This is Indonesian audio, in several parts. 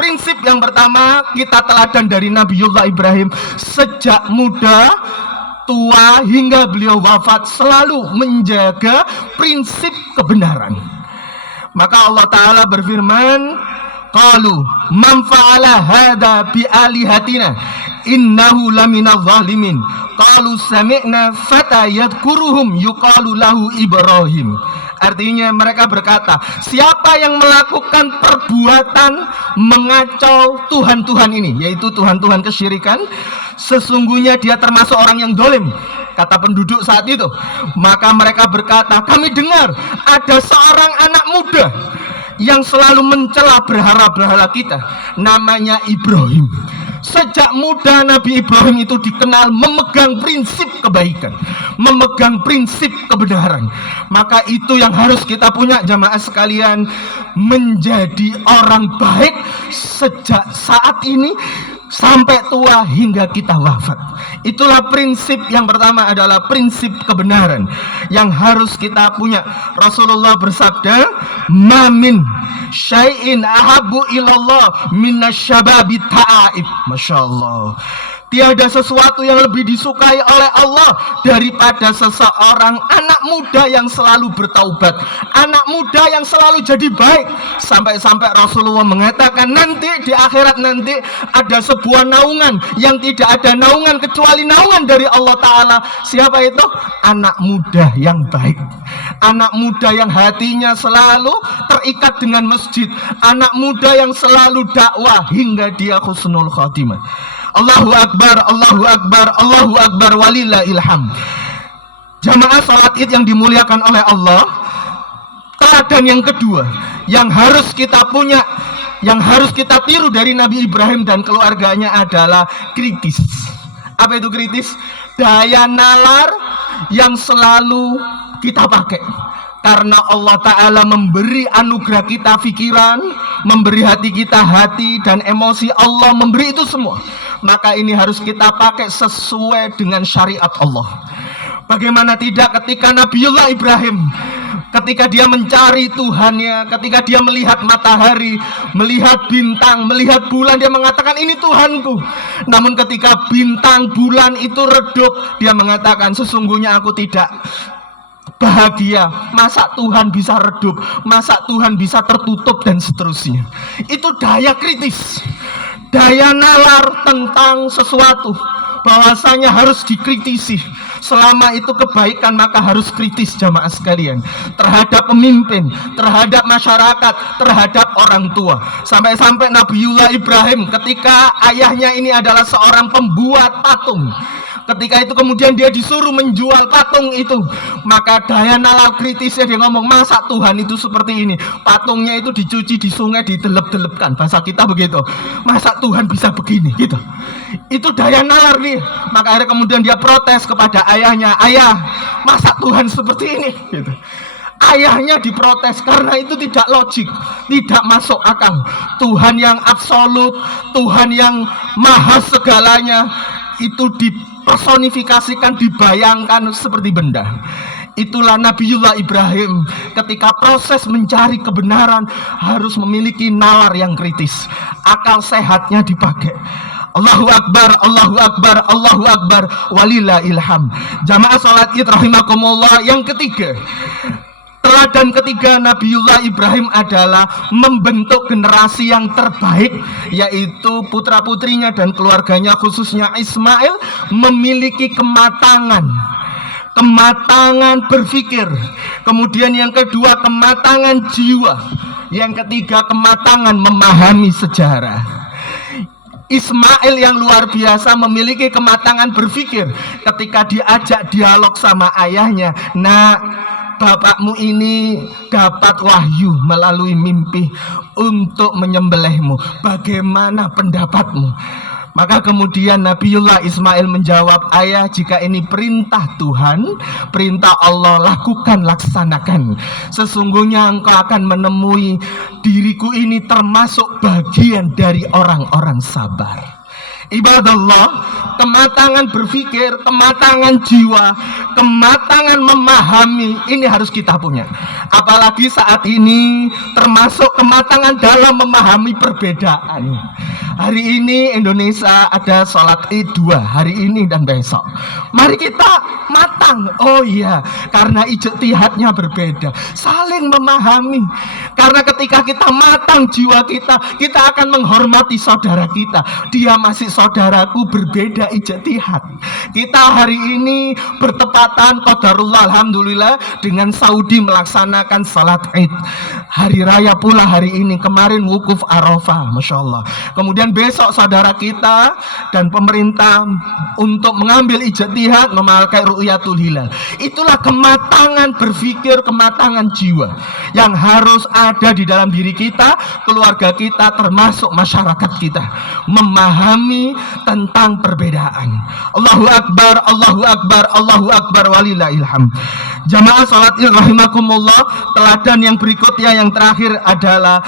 Prinsip yang pertama, kita teladan dari Nabiullah Ibrahim. Sejak muda, tua, hingga beliau wafat selalu menjaga prinsip kebenaran. Maka Allah Ta'ala berfirman, qalu man fa'ala hadha bi alihatina innahu laminadh zalimin qalu sami'na fata yadhkuruhum yuqalu lahu Ibrahim. Artinya mereka berkata, siapa yang melakukan perbuatan mengacau Tuhan-Tuhan ini, yaitu Tuhan-Tuhan kesyirikan, sesungguhnya dia termasuk orang yang dolim, kata penduduk saat itu. Maka mereka berkata, kami dengar ada seorang anak muda yang selalu mencela berhala-berhala kita, namanya Ibrahim. Sejak muda Nabi Ibrahim itu dikenal memegang prinsip kebaikan, memegang prinsip kebenaran. Maka itu yang harus kita punya, jamaah sekalian, menjadi orang baik sejak saat ini sampai tua hingga kita wafat. Itulah prinsip yang pertama, adalah prinsip kebenaran yang harus kita punya. Rasulullah bersabda, mamin syai'in ahabu ilallah minasyababi ta'aib. Masya Allah, tiada sesuatu yang lebih disukai oleh Allah daripada seseorang anak muda yang selalu bertaubat, anak muda yang selalu jadi baik. Sampai-sampai Rasulullah mengatakan, nanti di akhirat nanti ada sebuah naungan yang tidak ada naungan kecuali naungan dari Allah Ta'ala. Siapa itu? Anak muda yang baik, anak muda yang hatinya selalu terikat dengan masjid, anak muda yang selalu dakwah hingga dia husnul khatimah. Allahu Akbar, Allahu Akbar, Allahu Akbar, walillahil hamd. Jamaah salat Id yang dimuliakan oleh Allah, teladan yang kedua yang harus kita punya, yang harus kita tiru dari Nabi Ibrahim dan keluarganya adalah kritis. Apa itu kritis? Daya nalar yang selalu kita pakai. Karena Allah Ta'ala memberi anugerah kita pikiran, memberi hati kita hati, dan emosi Allah memberi itu semua. Maka ini harus kita pakai sesuai dengan syariat Allah. Bagaimana tidak ketika Nabiullah Ibrahim, ketika dia mencari Tuhannya, ketika dia melihat matahari, melihat bintang, melihat bulan, dia mengatakan ini Tuhanku. Namun ketika bintang bulan itu redup, dia mengatakan sesungguhnya aku tidak bahagia. Masa Tuhan bisa redup, masa Tuhan bisa tertutup, dan seterusnya. Itu daya kritis, daya nalar tentang sesuatu, bahwasanya harus dikritisi. Selama itu kebaikan maka harus kritis, jamaah sekalian, terhadap pemimpin, terhadap masyarakat, terhadap orang tua. Sampai-sampai Nabiullah Ibrahim ketika ayahnya ini adalah seorang pembuat patung, ketika itu kemudian dia disuruh menjual patung itu, maka daya nalar kritisnya dia ngomong, masa Tuhan itu seperti ini, patungnya itu dicuci di sungai, didelep-delepkan, bahasa kita begitu, masa Tuhan bisa begini gitu. Itu daya nalar nih. Maka akhirnya kemudian dia protes kepada ayahnya, ayah, masa Tuhan seperti ini gitu. Ayahnya diprotes karena itu tidak logik, tidak masuk akal. Tuhan yang absolut, Tuhan yang maha segalanya, itu dipersonifikasikan, dibayangkan seperti benda. Itulah Nabiullah Ibrahim, ketika proses mencari kebenaran harus memiliki nalar yang kritis, akal sehatnya dipakai. Allahu Akbar, Allahu Akbar, Allahu Akbar, walillahil hamd. Jamaah salat Id rahimakumullah, yang ketiga, teladan ketiga Nabiullah Ibrahim adalah membentuk generasi yang terbaik, yaitu putra-putrinya dan keluarganya, khususnya Ismail, memiliki kematangan berpikir. Kemudian yang kedua, kematangan jiwa. Yang ketiga, kematangan memahami sejarah. Ismail yang luar biasa memiliki kematangan berpikir ketika diajak dialog sama ayahnya. Nah, bapakmu ini dapat wahyu melalui mimpi untuk menyembelihmu. Bagaimana pendapatmu? Maka kemudian Nabiullah Ismail menjawab, ayah, jika ini perintah Tuhan, perintah Allah, lakukan, laksanakan. Sesungguhnya engkau akan menemui diriku ini termasuk bagian dari orang-orang sabar. Ibadallah, kematangan berpikir, kematangan jiwa, kematangan memahami, ini harus kita punya. Apalagi saat ini termasuk kematangan dalam memahami perbedaan. Hari ini Indonesia ada sholat Id 2, hari ini dan besok. Mari kita matang. Oh iya, karena ijtihadnya berbeda, saling memahami. Karena ketika kita matang jiwa kita akan menghormati saudara kita. Dia masih saudaraku, berbeda ijtihad. Kita hari ini bertepatan qadarullah alhamdulillah dengan Saudi melaksanakan salat Id. Hari raya pula hari ini, kemarin wukuf Arafah, Masya Allah. Kemudian besok saudara kita dan pemerintah untuk mengambil ijtihad memakai ru'yatul hilal. Itulah kematangan berpikir, kematangan jiwa yang harus ada di dalam diri kita, keluarga kita, termasuk masyarakat kita, memahami tentang perbedaan. Allahu Akbar, Allahu Akbar, Allahu Akbar, walillahil hamd. Jamaah salat rahimakumullah, teladan yang berikutnya yang terakhir adalah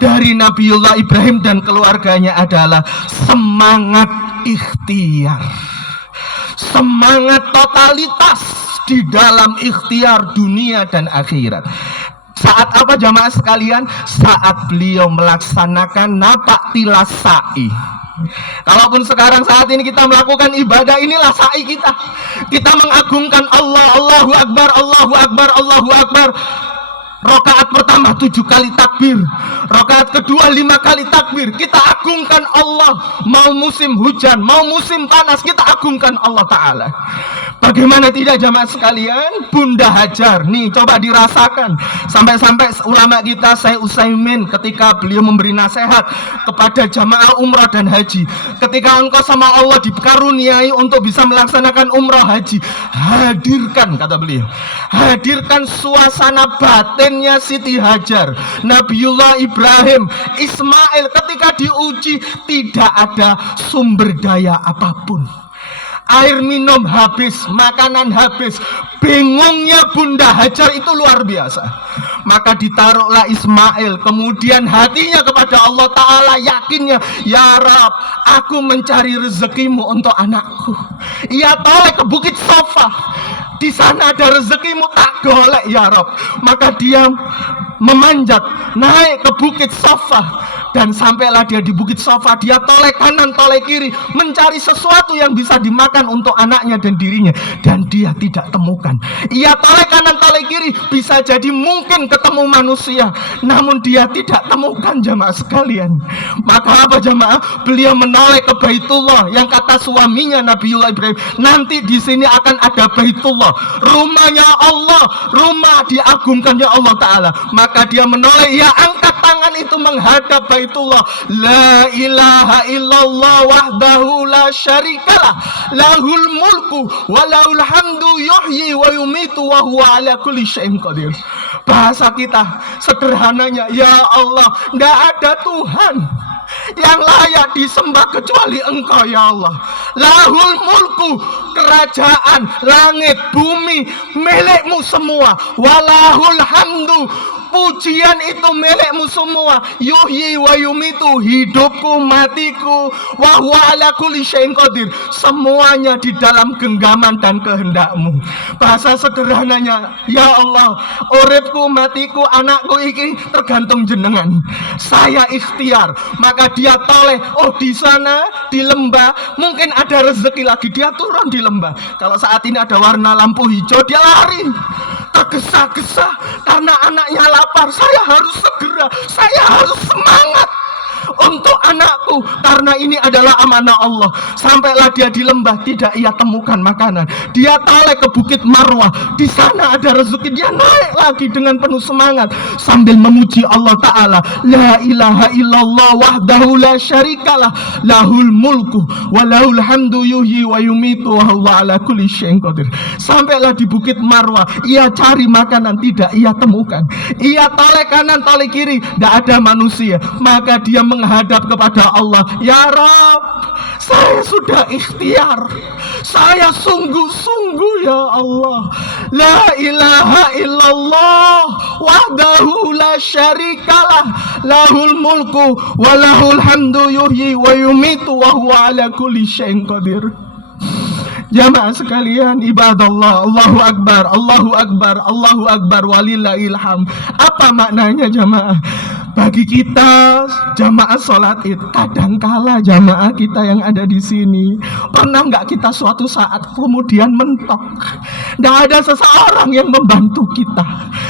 dari Nabiullah Ibrahim dan keluarganya adalah semangat ikhtiar, semangat totalitas di dalam ikhtiar dunia dan akhirat. Saat apa jamaah sekalian? Saat beliau melaksanakan napak tilas sa'i. Kalaupun sekarang saat ini kita melakukan ibadah, inilah sa'i kita. Kita mengagungkan Allah, Allahu Akbar, Allahu Akbar, Allahu Akbar. Rakaat pertama 7 kali takbir, rakaat kedua 5 kali takbir. Kita agungkan Allah. Mau musim hujan, mau musim panas, kita agungkan Allah Ta'ala. Bagaimana tidak jamaah sekalian? Bunda Hajar, nih coba dirasakan. Sampai-sampai ulama kita Syekh Utsaimin ketika beliau memberi nasihat kepada jamaah umrah dan haji, ketika engkau sama Allah dikaruniai untuk bisa melaksanakan umrah haji, hadirkan, kata beliau, hadirkan suasana batinnya Siti Hajar, Nabiullah Ibrahim, Ismail ketika diuji tidak ada sumber daya apapun. Air minum habis, makanan habis. Bingungnya Bunda Hajar itu luar biasa. Maka ditaruhlah Ismail. Kemudian hatinya kepada Allah Ta'ala, yakinnya, ya Rab, aku mencari rezekimu untuk anakku. Ia toleh ke Bukit Sofa. Di sana ada rezekimu, tak golek ya Rab. Maka dia memanjat naik ke Bukit Sofa. Dan sampailah dia di Bukit Sofa. Dia toleh kanan, toleh kiri, mencari sesuatu yang bisa dimakan untuk anaknya dan dirinya. Dan dia tidak temukan. Ia toleh kanan, toleh kiri, bisa jadi mungkin ketemu manusia, namun dia tidak temukan jamaah sekalian. Maka apa jamaah? Beliau menoleh ke Baitullah, yang kata suaminya Nabiullah Ibrahim, nanti di sini akan ada Baitullah, rumahnya Allah, rumah diagungkannya Allah Ta'ala. Maka dia menoleh, ia angkat tangan itu menghadap Baitullah. La ilaha illallah wahdahu la syarikalah, lahul mulku wa lahul hamdu yuhyi wa yumitu wa huwa ala kulli syai'in qadir. Bahasa kita sederhananya, ya Allah, tidak ada Tuhan yang layak disembah kecuali Engkau ya Allah. Lahul mulku, kerajaan langit bumi milikmu semua. Walahul hamdu, pujian itu milikmu semua. Yuhyi wa yumitu, hidupku, matiku, wa huwa ala kulli syai'in qadir, semuanya di dalam genggaman dan kehendakmu. Bahasa sederhananya, ya Allah, uripku, matiku, anakku iki tergantung jenengan. Saya ikhtiar. Maka dia toleh, oh di sana di lembah mungkin ada rezeki lagi, dia turun di lembah. Kalau saat ini ada warna lampu hijau, dia lari tergesa-gesa karena anaknya lapar. Saya harus segera, saya harus semangat untuk anakku, karena ini adalah amanah Allah. Sampailah dia di lembah, tidak ia temukan makanan. Dia toleh ke Bukit Marwah, di sana ada rezeki. Dia naik lagi dengan penuh semangat sambil memuji Allah Ta'ala. La ilaha illallah wahdahu la syarikalah, lahul mulku wa lahul hamdu yuhyi wa yumitu wa huwa ala kulli syai'in qadir. Sampailah di Bukit Marwah, ia cari makanan, tidak ia temukan. Ia toleh kanan, toleh kiri, tidak ada manusia. Maka dia menghadap kepada Allah, ya Rabb, Saya sudah ikhtiar. Saya sungguh-sungguh ya Allah. La ilaha illallah wahdahu la syarikalah lahul mulku wa lahul hamdu yuhyi wa yumitu wa huwa ala kulli syai'in qadir. Jamaah sekalian, ibadallah, Allahu Akbar, Allahu Akbar, Allahu Akbar, walillahil hamd. Apa maknanya jamaah? Bagi kita jamaah sholat id, kadangkala jamaah kita yang ada di sini, pernah nggak kita suatu saat kemudian mentok? Nggak ada seseorang yang membantu kita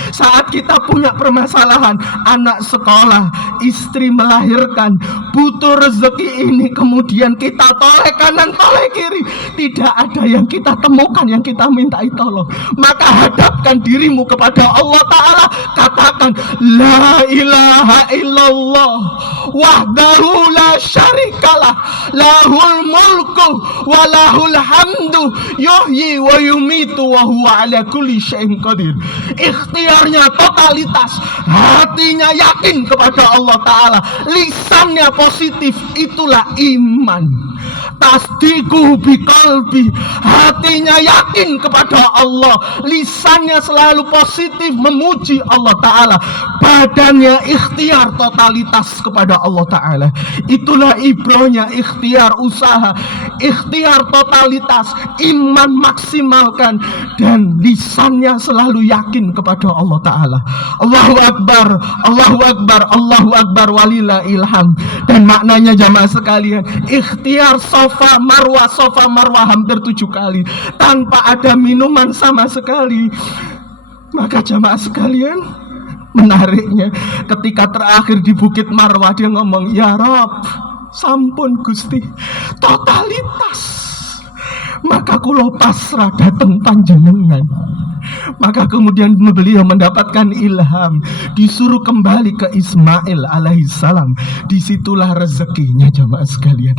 saat kita punya permasalahan, anak sekolah, istri melahirkan, butuh rezeki ini, kemudian kita toleh kanan toleh kiri, tidak ada yang kita temukan yang kita mintai tolong. Maka hadapkan dirimu kepada Allah Ta'ala, katakan la ilaha illallah wahdahu la syarikalah lahul mulku wa lahul hamdu yuhyi wa yumitu wa huwa ala kulli syai'in qadir. Ikhtiarnya totalitas, hatinya yakin kepada Allah Ta'ala, lisannya positif, itulah iman. Tasdiku biqalbi, hatinya yakin kepada Allah, lisannya selalu positif memuji Allah Ta'ala, badannya ikhtiar totalitas kepada Allah Ta'ala. Itulah ibrohnya ikhtiar usaha, ikhtiar totalitas, iman maksimalkan, dan lisannya selalu yakin kepada Allah Ta'ala. Allahu Akbar, Allahu Akbar, Allahu Akbar, walillahil hamd. Dan maknanya jamaah sekalian, ikhtiar sofa marwah hampir 7 kali tanpa ada minuman sama sekali. Maka jamaah sekalian, menariknya ketika terakhir di Bukit Marwah dia ngomong, ya Rob, sampun Gusti, totalitas. Maka kulo pasrah dateng panjenengan. Maka kemudian beliau mendapatkan ilham, disuruh kembali ke Ismail alaihissalam. Disitulah rezekinya jamaah sekalian.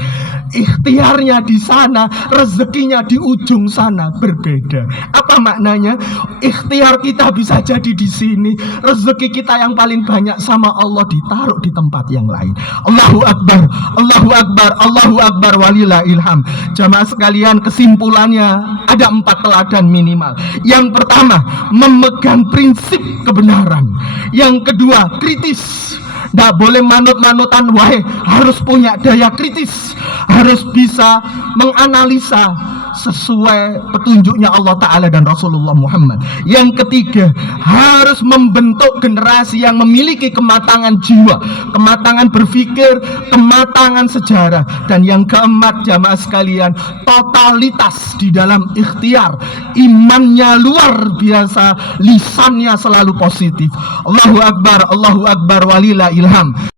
Ikhtiarnya di sana, rezekinya di ujung sana, berbeda. Apa maknanya? Ikhtiar kita bisa jadi di sini, rezeki kita yang paling banyak sama Allah ditaruh di tempat yang lain. Allahu Akbar, Allahu Akbar, Allahu Akbar, walillahil hamd. Jamaah sekalian, kesimpulannya ada 4 teladan minimal. Yang pertama, memegang prinsip kebenaran. Yang kedua, kritis. Tidak boleh manut-manutan, wahai, harus punya daya kritis, harus bisa menganalisa sesuai petunjuknya Allah Ta'ala dan Rasulullah Muhammad. Yang ketiga, harus membentuk generasi yang memiliki kematangan jiwa, kematangan berpikir, kematangan sejarah. Dan yang keempat jamaah sekalian, totalitas di dalam ikhtiar, imannya luar biasa, lisannya selalu positif. Allahu Akbar, Allahu Akbar, walillahil hamd.